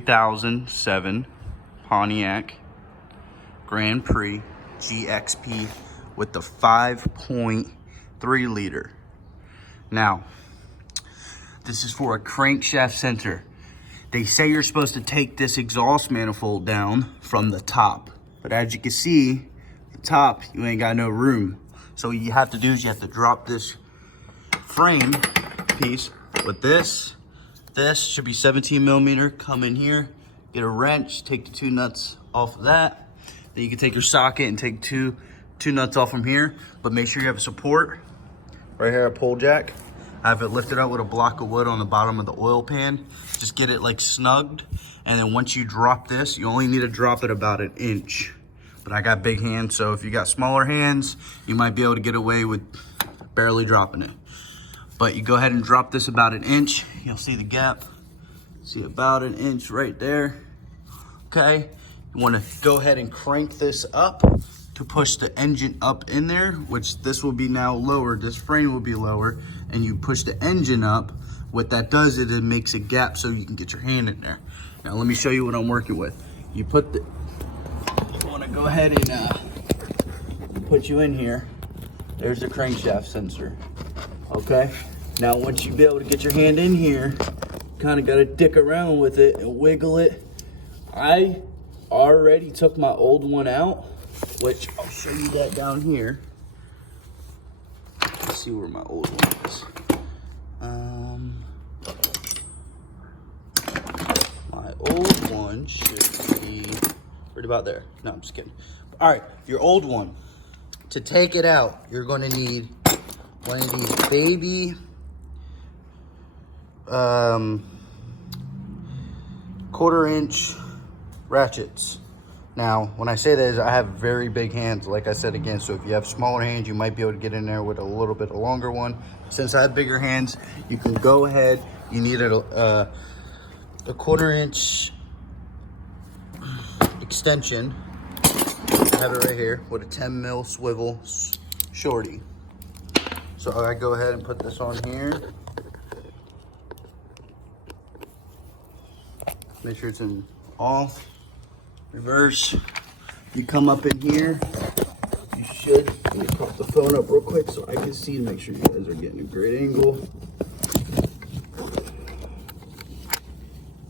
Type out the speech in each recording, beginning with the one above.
2007 Pontiac Grand Prix GXP with the 5.3 liter. Now, this is for a crankshaft sensor. They say you're supposed to take this exhaust manifold down from the top, but as you can see, the top, you ain't got no room. So what you have to do is you have to drop this frame piece with this. This should be 17 millimeter. Come in here, get a wrench, take the two nuts off of that. Then you can take your socket and take two nuts off from here, but make sure you have a support. Right here, a pole jack. I have it lifted up with a block of wood on the bottom of the oil pan. Just get it like snugged. And then once you drop this, you only need to drop it about an inch. But I got big hands, so if you got smaller hands, you might be able to get away with barely dropping it. But you go ahead and drop this about an inch. You'll see the gap. See about an inch right there. Okay, you wanna go ahead and crank this up to push the engine up in there, which this will be now lower. This frame will be lower, and you push the engine up. What that does is it makes a gap so you can get your hand in there. Now let me show you what I'm working with. You wanna go ahead and put you in here. There's the crankshaft sensor. Okay, now once you be able to get your hand in here, kind of got to dick around with it and wiggle it. I already took my old one out, which I'll show you that down here. Let's see where my old one is. My old one should be right about there. No, I'm just kidding. All right, your old one. To take it out, you're going to need one of these baby quarter-inch ratchets. Now, when I say that, I have very big hands, like I said again, so if you have smaller hands, you might be able to get in there with a little bit of longer one. Since I have bigger hands, you can go ahead. You need a quarter-inch extension. I have it right here with a 10 mil swivel shorty. So I go ahead and put this on here. Make sure it's in off, reverse. You come up in here, you should. Let me prop the phone up real quick so I can see to make sure you guys are getting a great angle.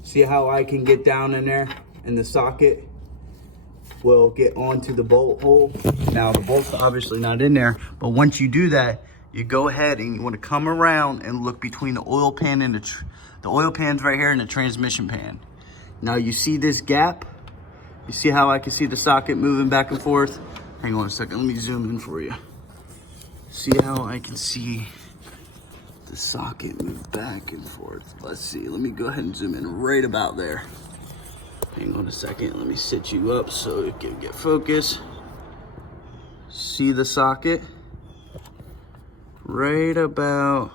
See how I can get down in there and the socket will get onto the bolt hole. Now the bolt's obviously not in there, but once you do that, you go ahead and you want to come around and look between the oil pan and the oil pan's right here and the transmission pan. Now you see this gap? You see how I can see the socket moving back and forth? Hang on a second, let me zoom in for you. See how I can see the socket move back and forth? Let's see, let me go ahead and zoom in right about there. Hang on a second, let me sit you up so it can get focus. See the socket? Right about,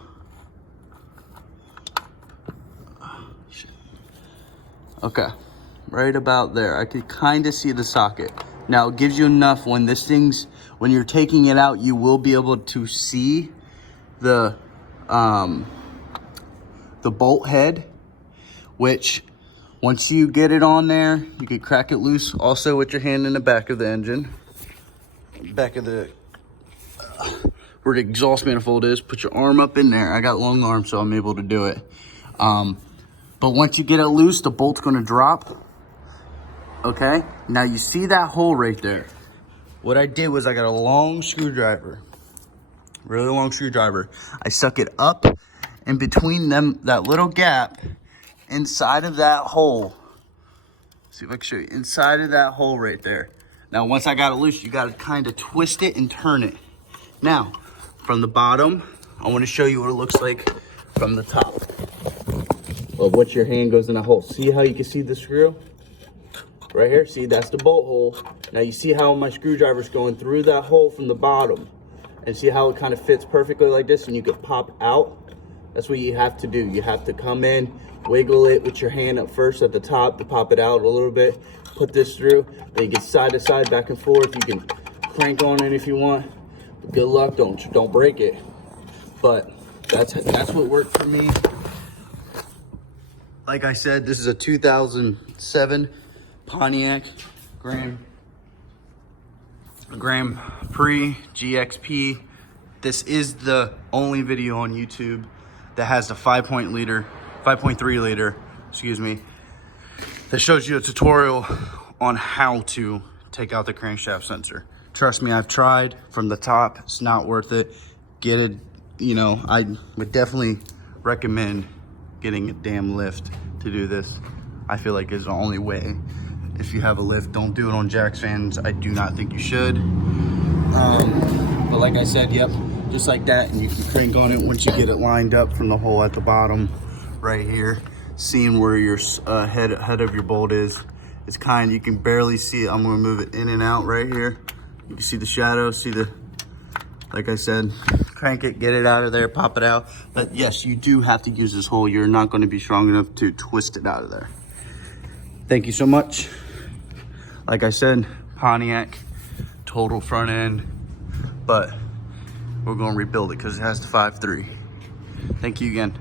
okay, right about there. I could kind of see the socket. Now it gives you enough when when you're taking it out, you will be able to see the bolt head, which once you get it on there, you can crack it loose also with your hand in the back of the engine, back of the, where the exhaust manifold is. Put your arm up in there. I got long arms, so I'm able to do it. But once you get it loose, the bolt's gonna drop. Okay, now you see that hole right there. What I did was I got a long screwdriver, really long screwdriver. I stuck it up in between them, that little gap, inside of that hole. See if I can show you, inside of that hole right there. Now, once I got it loose, you gotta kind of twist it and turn it. Now, from the bottom, I want to show you what it looks like from the top of what your hand goes in a hole. See how you can see the screw right here? See, that's the bolt hole. Now you see how my screwdriver's going through that hole from the bottom, and see how it kind of fits perfectly like this, and you can pop out. That's what you have to do. You have to come in, wiggle it with your hand up first at the top to pop it out a little bit, put this through, then you get side to side, back and forth. You can crank on it if you want. Good luck, don't break it. But that's what worked for me. like I said, this is a 2007 Pontiac Grand Prix GXP. This is the only video on YouTube that has the 5.3 liter, excuse me, that shows you a tutorial on how to take out the crankshaft sensor. Trust me, I've tried from the top. It's not worth it. Get it, you know, I would definitely recommend getting a damn lift to do this. I feel like it's the only way. If you have a lift, don't do it on Jax fans. I do not think you should. But like I said, yep, just like that, and you can crank on it once you get it lined up from the hole at the bottom right here. Seeing where your head of your bolt is. It's you can barely see it. I'm gonna move it in and out right here. You can see the shadow, see the, like I said, crank it, get it out of there, pop it out. But yes, you do have to use this hole. You're not gonna be strong enough to twist it out of there. Thank you so much. Like I said, Pontiac, total front end, but we're gonna rebuild it because it has the 5.3. Thank you again.